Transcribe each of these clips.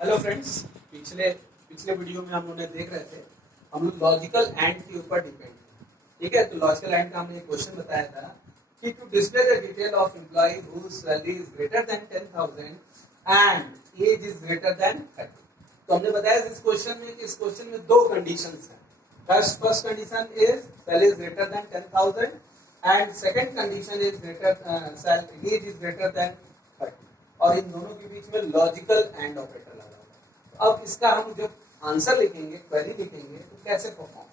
Hello friends, पिछले पिछले video में हम लोग देख रहे थे। हम लोग लॉजिकल एंड के ऊपर डिपेंड है। ठीक है, तो लॉजिकल एंड का हमने एक क्वेश्चन बताया था कि to display the detail of employee whose salary is greater than 10,000 and age is greater than 30। तो हमने बताया इस क्वेश्चन में कि इस क्वेश्चन में दो कंडीशंस हैं। First condition is salary is greater than 10,000 and second condition is age is greater than 30, और इन दोनों के बीच में लॉजिकल एंड ऑपरेटर लगा हुआ है। अब इसका हम जब आंसर लिखेंगे, क्वेरी लिखेंगे, तो कैसे परफॉर्म,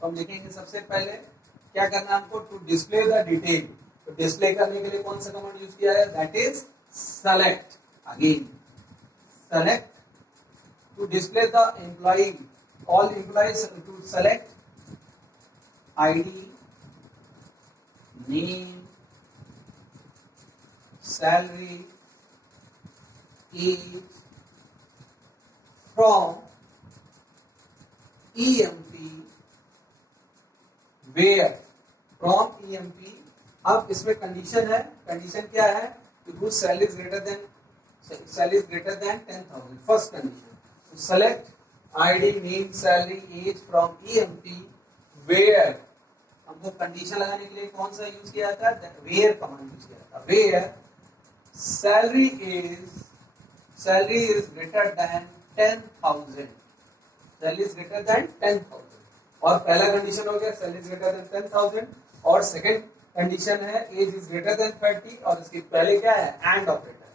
तो हम लिखेंगे सबसे पहले क्या करना है हमको, टू डिस्प्ले द डिटेल। तो डिस्प्ले करने के लिए कौन सा कमांड यूज किया है, that is select. Again select to display the employee, all employees, to select ID, name, salary, age from EMP, where from EMP। अब इसमें कंडीशन है, कंडीशन क्या है कि whose salary is greater than 10,000, first condition. तो select ID, name, salary, age from EMP where, हमको condition लगाने के लिए कौन सा यूज किया था, वेयर कमांड यूज किया था। Where salary is greater than 10,000, salary is greater than 10,000, और पहला कंडीशन हो गया salary is greater than 10,000, और सेकंड कंडीशन है age is greater than 30, और इसके पहले क्या है, एंड ऑपरेटर है।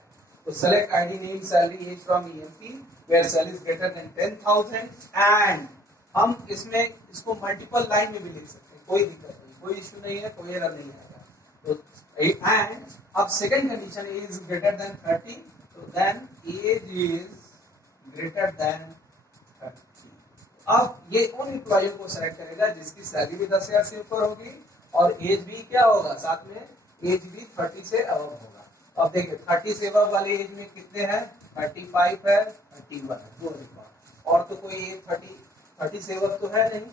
तो select ID, name, salary, age from EMP where salary is greater than 10,000 and हम इसमें इसको मल्टीपल लाइन में भी लिख सकते हैं, कोई दिक्कत नहीं, कोई इश्यू नहीं है, कोई एरर नहीं आएगा। तो एंड अब second condition age is greater than 30, तो then age is greater than 30। अब ये उन एम्प्लॉय को सेलेक्ट करेगा जिसकी सैलरी भी 10,000 से ऊपर होगी और एज भी क्या होगा, साथ में एज भी 30 से अबव होगा। अब देखिए 30 से अबव वाले एज में कितने हैं, 35 है, 31 है, दो रिकॉर्ड, और तो कोई एज 30 से अबव तो है नहीं।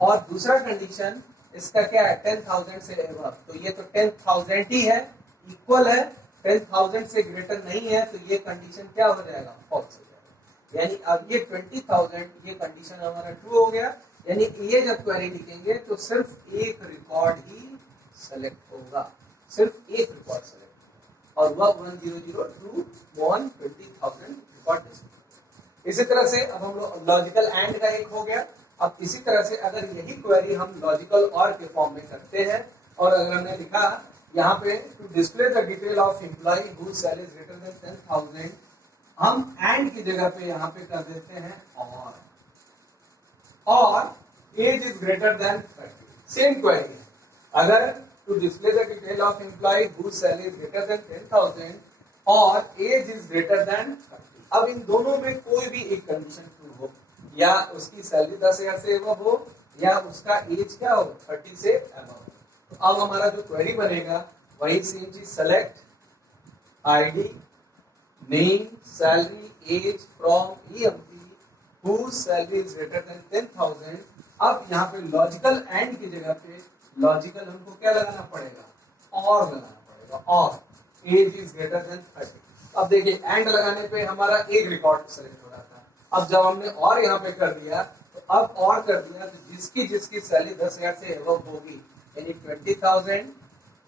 और दूसरा कंडीशन इसका क्या है, 10,000 से अबव, तो ये तो 10,000 ही है, इक्वल है, 10,000 से ग्रेटर नहीं है, तो ये कंडीशन क्या हो जाएगा, फॉल्स हो जाएगा। यानी अब ये 20,000, ये कंडीशन हमारा ट्रू हो गया। यानी ये जब क्वेरी लिखेंगे तो सिर्फ एक रिकॉर्ड ही सेलेक्ट होगा, सिर्फ एक रिकॉर्ड सेलेक्ट होगा, और वह 100 टू 120,000 रिकॉर्ड। इसी तरह से अब हम लोग लॉजिकल एंड का एक हो गया। अब इसी तरह से अगर यही क्वेरी हम लॉजिकल और के फॉर्म में करते हैं, और अगर हमने लिखा यहाँ पे to display the detail of employee whose salary is greater than 10,000, हम एंड की जगह पे यहाँ पे कर देते हैं और age is greater than 30। Same query है, अगर to display the detail of employee whose salary is greater than 10,000 और एज इज ग्रेटर देन 30। अब इन दोनों में कोई भी एक कंडीशन ट्रू हो, या उसकी सैलरी 10,000 से अबव हो, या उसका एज क्या हो, 30 से अबव। तो अब हमारा जो क्वेरी बनेगा वही सेम चीज, select ID, name, salary, age from EMP whose salary is greater than 10,000। अब यहाँ पे लॉजिकल एंड की जगह पे लॉजिकल हमको क्या लगाना पड़ेगा, और लगाना पड़ेगा, और एज इज ग्रेटर देन 30। अब देखिए एंड लगाने पे हमारा एक रिकॉर्ड सेलेक्ट हो रहा था, अब जब हमने और यहाँ पे कर दिया, तो अब और कर दिया, तो जिसकी सैलरी 10,000 से अबव होगी, यानी 20,000,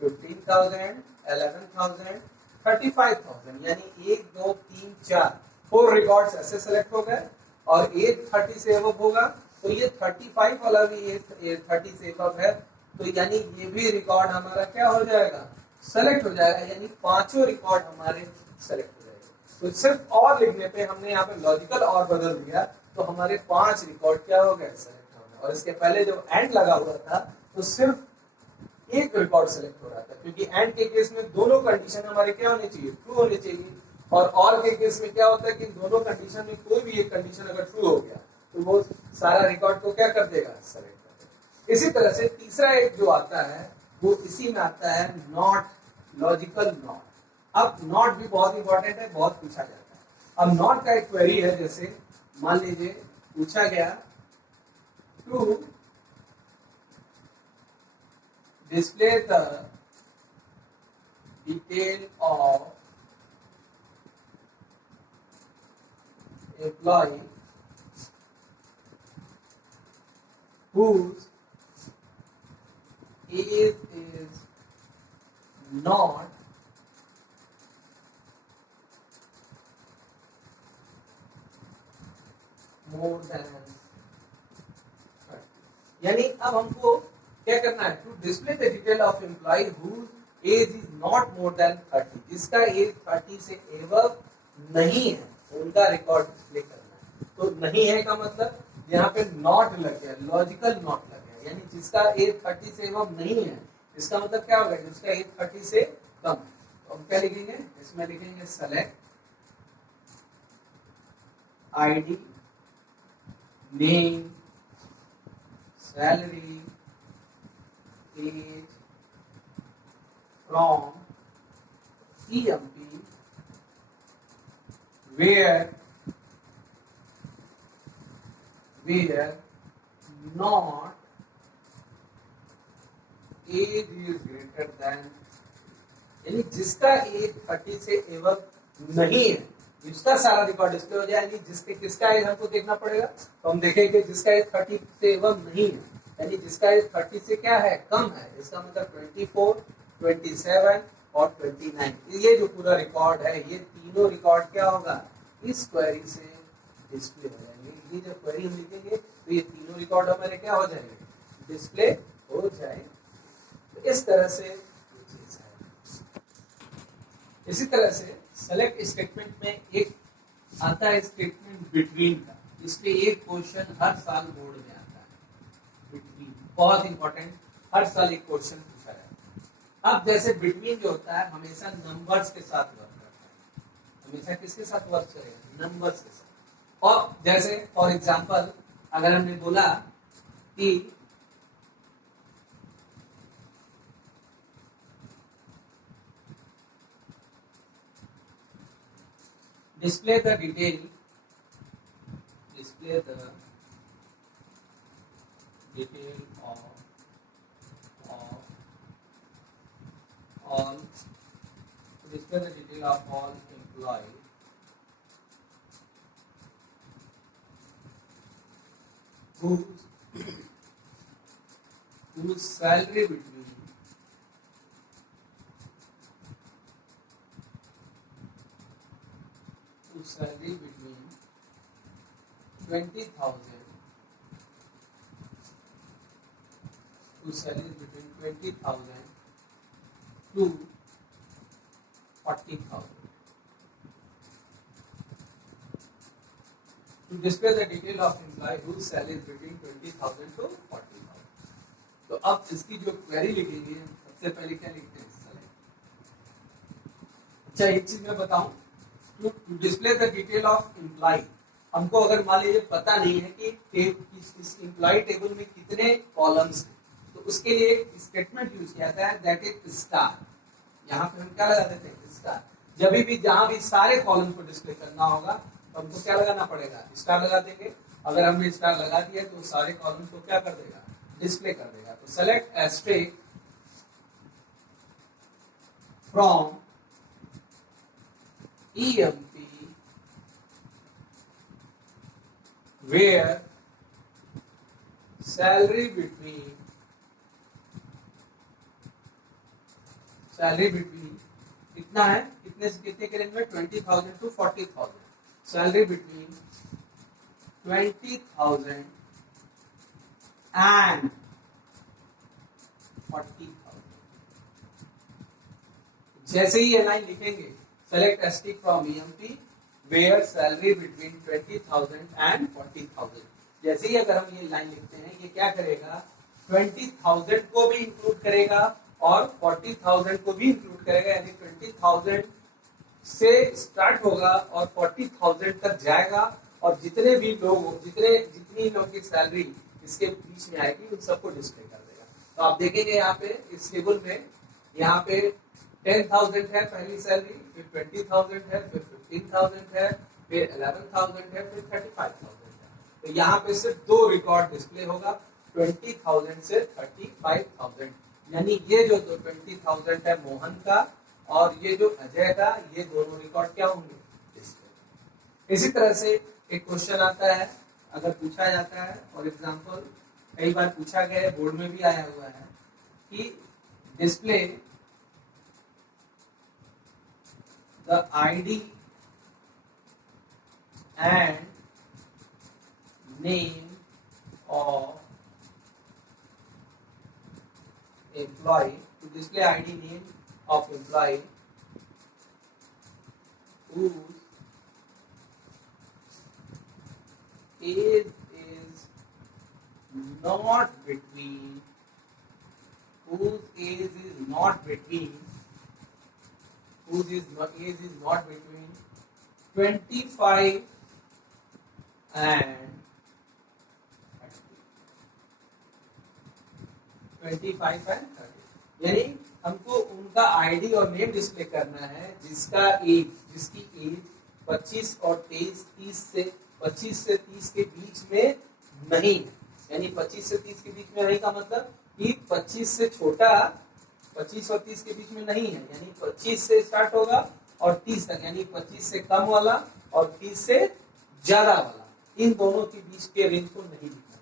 15,000, 11,000, 35,000, यानी 1, 2, 3, 4 4 रिकॉर्ड्स ऐसे सेलेक्ट हो गए, और एज 30 से अबव होगा, तो ये 35 वाला भी एज 30 से अबव है, तो यानी ये भी रिकॉर्ड हमारा क्या हो जाएगा, सेलेक्ट हो जाएगा, यानी पांचों रिकॉर्ड हमारे सेलेक्ट हो जाएंगे। तो सिर्फ और लिखने पे हमने यहाँ पे लॉजिकल और बदल दिया, तो हमारे 5 रिकॉर्ड क्या हो गए, सेलेक्ट हो गए। और इसके पहले जो एंड लगा हुआ था तो सिर्फ एक रिकॉर्ड सेलेक्ट हो रहा था, क्योंकि एंड के केस में दोनों कंडीशन हमारे क्या होने चाहिए, ट्रू होने चाहिए, और के केस में क्या होता है कि दोनों कंडीशन में कोई भी एक कंडीशन अगर ट्रू हो गया तो वो सारा रिकॉर्ड को क्या कर देगा, सेलेक्ट कर देगा। इसी तरह से तीसरा एक जो आता है वो इसी में आता है, नॉट, लॉजिकल नॉट। अब नॉट भी बहुत इंपॉर्टेंट है, बहुत पूछा जाता है। अब नॉट का एक क्वेरी है, जैसे मान लीजिए पूछा गया to display the detail of employee whose age is not more than 30. यानी अब हमको क्या करना है? To display the detail of employee whose age is not more than 30, जिसका एज 30 से एबव नहीं है, उनका रिकॉर्ड डिस्प्ले करना है। तो नहीं है का मतलब यहाँ पे नॉट लग गया, लॉजिकल नॉट लग गया, यानी जिसका एज 30 से एबव नहीं है, इसका मतलब क्या होगा? जिसका एज 30 से कम है। तो हम क्या लिखेंगे? इसमें लिखेंगे select ID, name, salary, age from EMP where not age is greater than, यानी जिसका एज 30 से एबव नहीं है, इसका सारा रिकॉर्ड डिस्प्ले हो जाए। यानी जिसके किसका एज हमको देखना पड़ेगा, तो हम देखेंगे जिसका एज 30 से एबव नहीं है, यानी जिसका एज 30 से क्या है? कम है। इसका मतलब 24, 27 और 29, ये जो पूरा रिकॉर्ड है, ये तीनों रिकॉर्ड क्या होगा? इस क्वेरी से डिस्प्ले हो जाएंगे। ये जो क्वेरी हम लिखेंगे तो ये तीनों रिकॉर्ड हमारे क्या हो जाएंगे? डिस्प्ले हो जाए। तो इस तरह से ये चीज है। इसी तरह से सेलेक्ट स्टेटमेंट में एक आता है स्टेटमेंट बिटवीन का, इसलिए एक क्वेश्चन हर साल बोर्ड में आता है। बिटवीन बहुत इंपॉर्टेंट, हर साल एक क्वेश्चन पूछा जाता है। अब जैसे बिटवीन जो होता है हमेशा नंबर्स के साथ वर्क करता है, हमेशा किसके साथ वर्क करेगा? नंबर्स के साथ। और जैसे फॉर एग्जांपल अगर हमने बोला कि display the detail of all employees whose salary between 20,000 to 40,000. To display the detail of employee whose salary is between 20,000 to 40,000. तो अब इसकी जो क्वेरी लिखेंगे, सबसे पहले क्या लिखते हैं? अच्छा एक चीज मैं बताऊं, to display the detail of employee, हमको अगर मान लीजिए पता नहीं है कि इस एम्प्लॉय टेबल में कितने कॉलम्स हैं, तो उसके लिए एक स्टेटमेंट यूज किया जाता है, दैट इज स्टार। यहाँ पे हम क्या लगा देते हैं? स्टार। जब भी जहां भी सारे कॉलम को डिस्प्ले करना होगा तो हमको क्या लगाना पड़ेगा? स्टार लगा देंगे। अगर हमने स्टार लगा दिया तो सारे कॉलम को क्या कर देगा? डिस्प्ले कर देगा। तो select asterisk from EMP where salary between कितना है? कितने से कितने के रेंज में? 20,000 to 40,000। Salary between 20,000 and 40,000। जैसे ही ये लाइन लिखेंगे, select asterisk from EMP where salary between 20,000 and 40,000, जैसे ही अगर हम ये लाइन लिखते हैं, ये क्या करेगा? 20,000 को भी इंक्लूड करेगा और 40,000 को भी इंक्लूड करेगा, यानी 20,000 से स्टार्ट होगा और 40,000 तक जाएगा, और जितने भी लोग जितनी लोगों की सैलरी इसके बीच में आएगी उन सबको डिस्प्ले कर देगा। तो आप देखेंगे यहाँ पे इस टेबल में, यहाँ पे 10,000 है पहली सैलरी, फिर 20,000 है, फिर 15,000 है, फिर 11,000 है, फिर 35,000 है। तो यहाँ पे सिर्फ दो रिकॉर्ड डिस्प्ले होगा, 20,000 से 35,000, यानी ये जो 20,000 है मोहन का और ये जो अजय का, ये दोनों रिकॉर्ड क्या होंगे? डिस्प्ले। इसी तरह से एक क्वेश्चन आता है, अगर पूछा जाता है, फॉर एग्जांपल कई बार पूछा गया है, बोर्ड में भी आया हुआ है कि display the ID and name of employee, to display ID name of employee whose age is not between whose age is not between 25 and 25 and 30, यानी हमको उनका आईडी और नेम डिस्प्ले करना है जिसकी एज 25 और 30 से 30 के बीच में नहीं है। यानी 25 से 30 के बीच में नहीं का मतलब कि 25 से छोटा 25 और 30 के बीच में नहीं है, यानी 25 से स्टार्ट होगा और 30 तक, यानी 25 से कम वाला और 30 से ज्यादा वाला, इन दोनों के बीच के रेंज को नहीं दिखाना,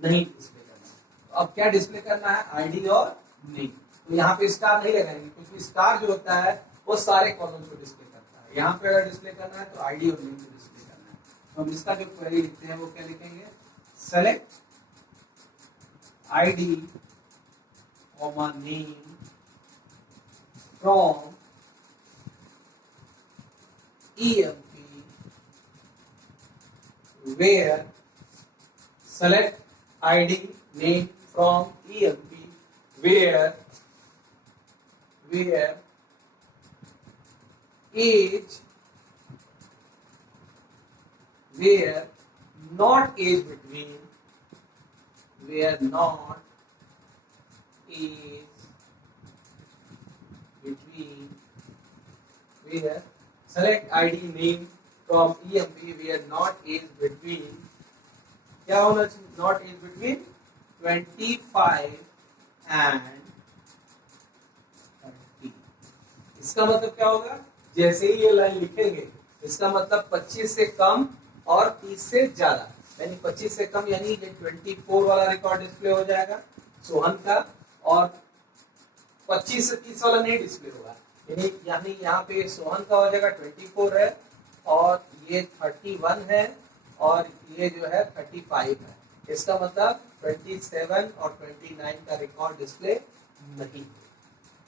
नहीं डिस्प्ले करना। तो अब क्या डिस्प्ले करना है? आईडी और नेम। तो यहाँ पे स्टार नहीं लगाएंगे क्योंकि स्टार जो होता है वो सारे कॉलम्स को डिस्प्ले करता है। यहाँ पे अगर डिस्प्ले करना है तो आईडी और नेम को डिस्प्ले करना है। तो हम इसका जो क्वेरी लिखते हैं वो क्या लिखेंगे? Select ID comma name from EMP where select ID name from EMP where age where not age between where not age between where select ID name from EMP where not age between क्या होना चाहिए? Not age between 25 and 30। इसका मतलब क्या होगा? जैसे ही ये line लिखेंगे इसका मतलब 25 से कम और 30 से ज्यादा, यानी 25 से कम यानी ये 24 वाला रिकॉर्ड डिस्प्ले हो जाएगा सोहन का, और 25 से 30 वाला नहीं डिस्प्ले होगा, यानी यहाँ पे सोहन का हो जाएगा 24 है और ये 31 है और ये जो है 35 है। इसका मतलब 27 और 29 का रिकॉर्ड डिस्प्ले नहीं।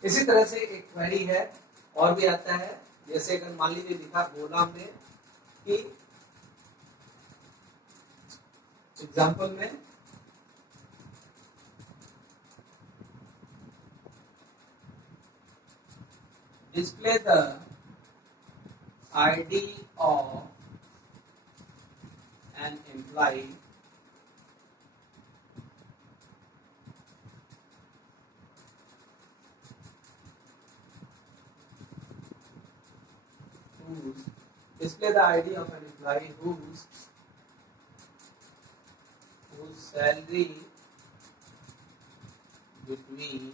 इसी तरह से एक क्वेरी है और भी आता है, जैसे अगर मान लीजिए लिखा गोदाम में कि एग्जाम्पल में display the ID of an employee whose display the ID of an employee whose salary between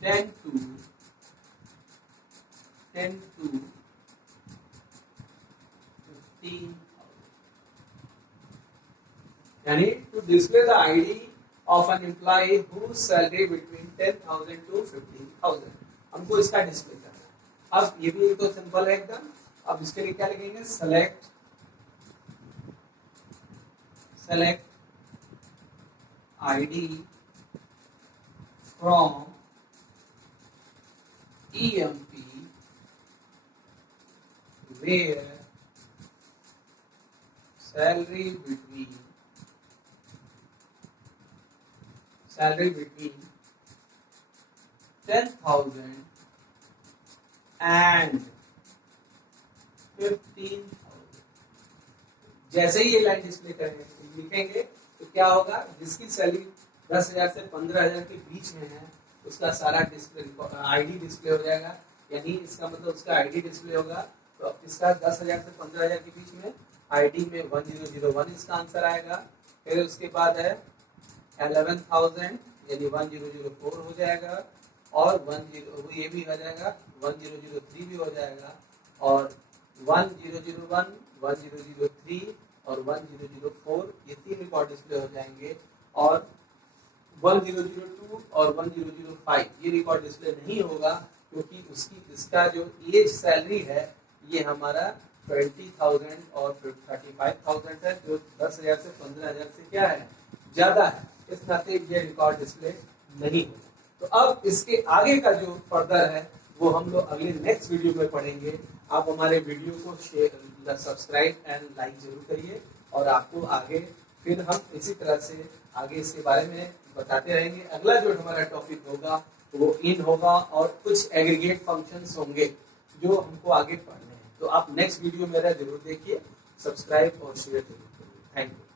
10 to 15,000, यानी to display the ID of an employee whose salary between 10,000 to 15,000, हमको इसका डिस्प्ले करना है। अब ये भी तो सिंपल है एकदम। अब इसके लिए क्या लिखेंगे? Select ID from EMP where salary between 10,000 and 15,000। जैसे ही ये लाइन डिस्प्ले करेंगे लिखेंगे तो क्या होगा? जिसकी सैलरी 10,000 से 15,000 के बीच में है उसका सारा डिस्प्ले आईडी डिस्प्ले हो जाएगा, यानी इसका मतलब उसका आईडी डिस्प्ले होगा। तो इसका 10,000 से 15,000 के बीच में आईडी में 1001 इसका आंसर आएगा। फिर उसके बाद है 11,000 यानी 1004 हो जाएगा। और 10 ये भी हो जाएगा, 1003 भी हो जाएगा, और 1001, 1003 और 1004 ये 3 रिकॉर्ड डिस्प्ले हो जाएंगे, और 1002 और 1005 ये रिकॉर्ड डिस्प्ले नहीं होगा क्योंकि इसका जो एज सैलरी है ये हमारा 20,000 और 35,000 है, जो 10,000 से 15,000 से क्या है, ज्यादा है, इस नाते ये रिकॉर्ड डिस्प्ले नहीं होगा। तो अब इसके आगे का जो फर्दर है वो हम लोग अगले नेक्स्ट वीडियो में पढ़ेंगे। आप हमारे वीडियो को शेयर, सब्सक्राइब एंड लाइक जरूर करिए, और आपको आगे फिर हम इसी तरह से आगे इसके बारे में बताते रहेंगे। अगला जो हमारा टॉपिक होगा वो इन होगा, और कुछ एग्रीगेट फंक्शंस होंगे जो हमको आगे पढ़ने हैं। तो आप नेक्स्ट वीडियो मेरा जरूर देखिए, सब्सक्राइब और शेयर जरूर करिए। Thank you.